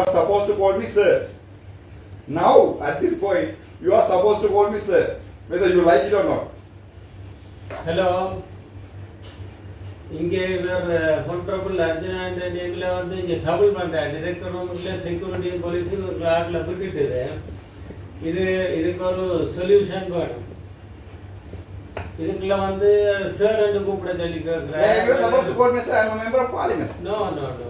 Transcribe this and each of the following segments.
You are supposed to call me sir. Now, at this point, you are supposed to call me sir, whether you like it or not. Hello இங்கே இவர் ஹொன்ரபுள் அர்ஜுனான்ற நேமில் வந்து இங்கே trouble பண்ணுறாரு director ரூமில் security போலீஸுன்னு ஒரு கிளாக்கில் விட்டுட்டு இது இதுக்கு ஒரு சொல்யூஷன் வேணும் இதுக்குள்ள வந்து சார் ரெண்டு கூப்பிட சொல்லி கேட்குறேன். No no no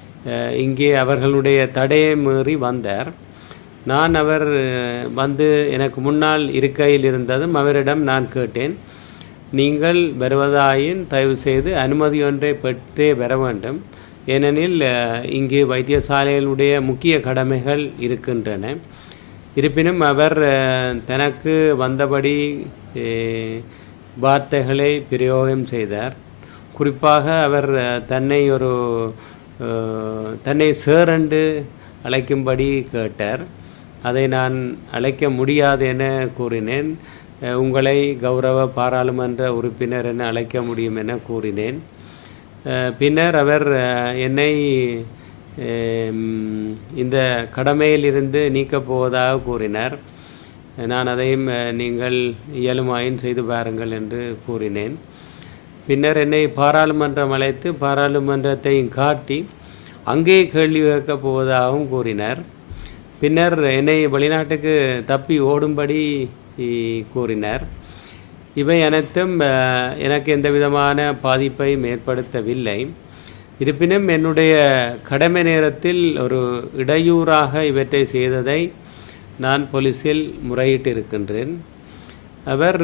இங்கே அவர்களுடைய தடையை மீறி வந்தார். நான் அவர் வந்து எனக்கு முன்னால் இருக்கையில் இருந்ததும் அவரிடம் நான் கேட்டேன் நீங்கள் வருவதாயின் தயவு செய்து அனுமதி ஒன்றை பெற்றே வர வேண்டும். ஏனெனில் இங்கு வைத்தியசாலைகளுடைய முக்கிய கடமைகள் இருக்கின்றன. இருப்பினும் அவர் தனக்கு வந்தபடி வார்த்தைகளை பிரயோகம் செய்தார். குறிப்பாக அவர் தன்னை ஒரு தன்னை சேர் என்று அழைக்கும்படி கேட்டார். அதை நான் அழைக்க முடியாது என கூறினேன். உங்களை கௌரவ பாராளுமன்ற உறுப்பினர் என அழைக்க முடியும் என கூறினேன். பின்னர் அவர் என்னை இந்த கடமையிலிருந்து நீக்கப் போவதாக கூறினார். நான் அதையும் நீங்கள் இயலுமாயின் செய்து பாருங்கள் என்று கூறினேன். பின்னர் என்னை பாராளுமன்றம் அழைத்து பாராளுமன்றத்தையும் காட்டி அங்கே கேள்வி கேட்கப் போவதாகவும் கூறினார். பின்னர் என்னை வெளிநாட்டுக்கு தப்பி ஓடும்படி கூறினார். இவை அனைத்தும் எனக்கு எந்த விதமான பாதிப்பையும் ஏற்படுத்தவில்லை. இருப்பினும் என்னுடைய கடமை நேரத்தில் ஒரு இடையூறாக இவற்றை செய்ததை நான் போலீஸில் முறையிட்டிருக்கின்றேன். அவர்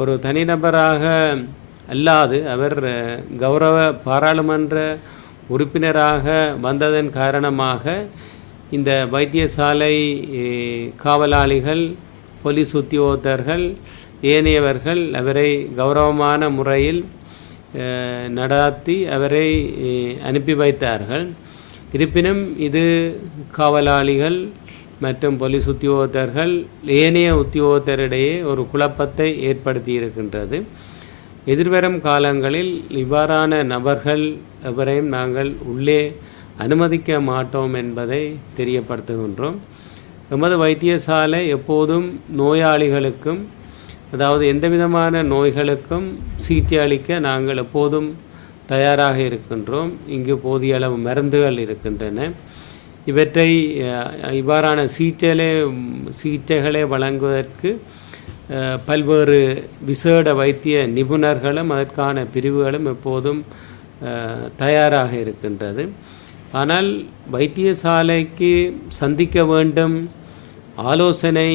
ஒரு தனிநபராக அல்லாது அவர் கௌரவ பாராளுமன்ற உறுப்பினராக வந்ததன் காரணமாக இந்த வைத்தியசாலை காவலாளிகள் போலீஸ் உத்தியோகத்தர்கள் ஏனையவர்கள் அவரை கௌரவமான முறையில் நடாத்தி அவரை அனுப்பி வைத்தார்கள். இருப்பினும் இது காவலாளிகள் மற்றும் போலீஸ் உத்தியோகத்தர்கள் ஏனைய உத்தியோகத்தரிடையே ஒரு குழப்பத்தை ஏற்படுத்தி இருக்கின்றது. எதிர்வரும் காலங்களில் இவ்வாறான நபர்கள் எவரையும் நாங்கள் உள்ளே அனுமதிக்க மாட்டோம் என்பதை தெரியப்படுத்துகின்றோம். எமது வைத்தியசாலை எப்போதும் நோயாளிகளுக்கும் அதாவது எந்த விதமான நோய்களுக்கும் சிகிச்சை அளிக்க நாங்கள் எப்போதும் தயாராக இருக்கின்றோம். இங்கு போதிய அளவு மருந்துகள் இருக்கின்றன. இவற்றை இவ்வாறான சிகிச்சைகளை சிகிச்சைகளை வழங்குவதற்கு பல்வேறு விசேட வைத்திய நிபுணர்களும் அதற்கான பிரிவுகளும் எப்போதும் தயாராக இருக்கின்றது. ஆனால் வைத்தியசாலைக்கு சந்திக்க வேண்டும் ஆலோசனை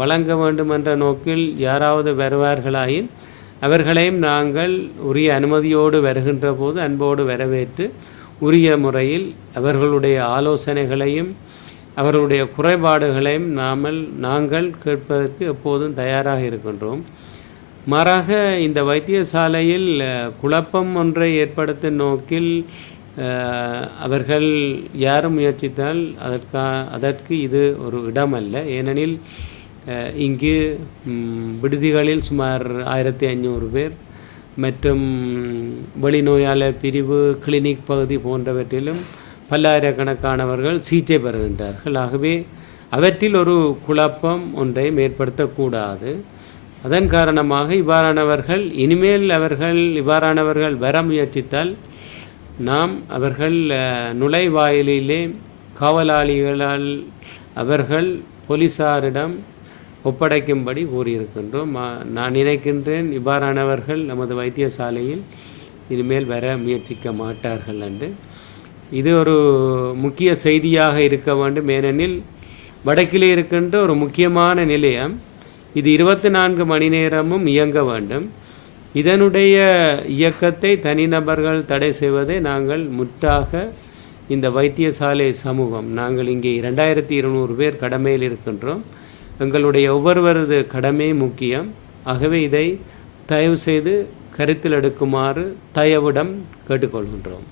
வழங்க வேண்டும் என்ற நோக்கில் யாராவது வருவார்களாயின் அவர்களையும் நாங்கள் உரிய அனுமதியோடு வருகின்ற போது அன்போடு வரவேற்று உரிய முறையில் அவர்களுடைய ஆலோசனைகளையும் அவர்களுடைய குறைபாடுகளையும் நாமல் நாங்கள் கேட்பதற்கு எப்போதும் தயாராக இருக்கின்றோம். மாறாக இந்த வைத்தியசாலையில் குழப்பம் ஒன்றை ஏற்படுத்தும் நோக்கில் அவர்கள் யாரும் முயற்சித்தால் அதற்கா அதற்கு இது ஒரு இடம் அல்ல ஏனெனில் இங்கு விடுதிகளில் சுமார் ஆயிரத்தி ஐநூறு பேர் மற்றும் வெளிநோயாளர் பிரிவு கிளினிக் பகுதி போன்றவற்றிலும் பல்லாயிரக்கணக்கானவர்கள் சிகிச்சை பெறுகின்றார்கள். ஆகவே அவற்றில் ஒரு குழப்பம் ஒன்றை ஏற்படுத்தக்கூடாது. அதன் காரணமாக இவ்வாறானவர்கள் இனிமேல் அவர்கள் இவ்வாறானவர்கள் வர முயற்சித்தால் நாம் அவர்கள் நுழைவாயிலே நுழைவாயிலிலே காவலாளிகளால் அவர்கள் போலீசாரிடம் ஒப்படைக்கும்படி கூறியிருக்கின்றோம். மா- நான் நினைக்கின்றேன் இவ்வாறானவர்கள் நமது வைத்தியசாலையில் இனிமேல் வர முயற்சிக்க மாட்டார்கள் என்று. இது ஒரு முக்கிய செய்தியாக இருக்க வேண்டும். ஏனெனில் வடக்கிலே இருக்கின்ற ஒரு முக்கியமான நிலையம் இது இருபத்தி நான்கு மணி நேரமும் இயங்க வேண்டும். இதனுடைய இயக்கத்தை தனிநபர்கள் தடை செய்வதை நாங்கள் முற்றாக இந்த வைத்தியசாலை சமூகம் நாங்கள் இங்கே இரண்டாயிரத்தி இருநூறு பேர் கடமையில் இருக்கின்றோம். எங்களுடைய ஒவ்வொருவரது கடமை முக்கியம். ஆகவே இதை தயவு செய்து கருத்தில் எடுக்குமாறு தயவிடம் கேட்டுக்கொள்கின்றோம்.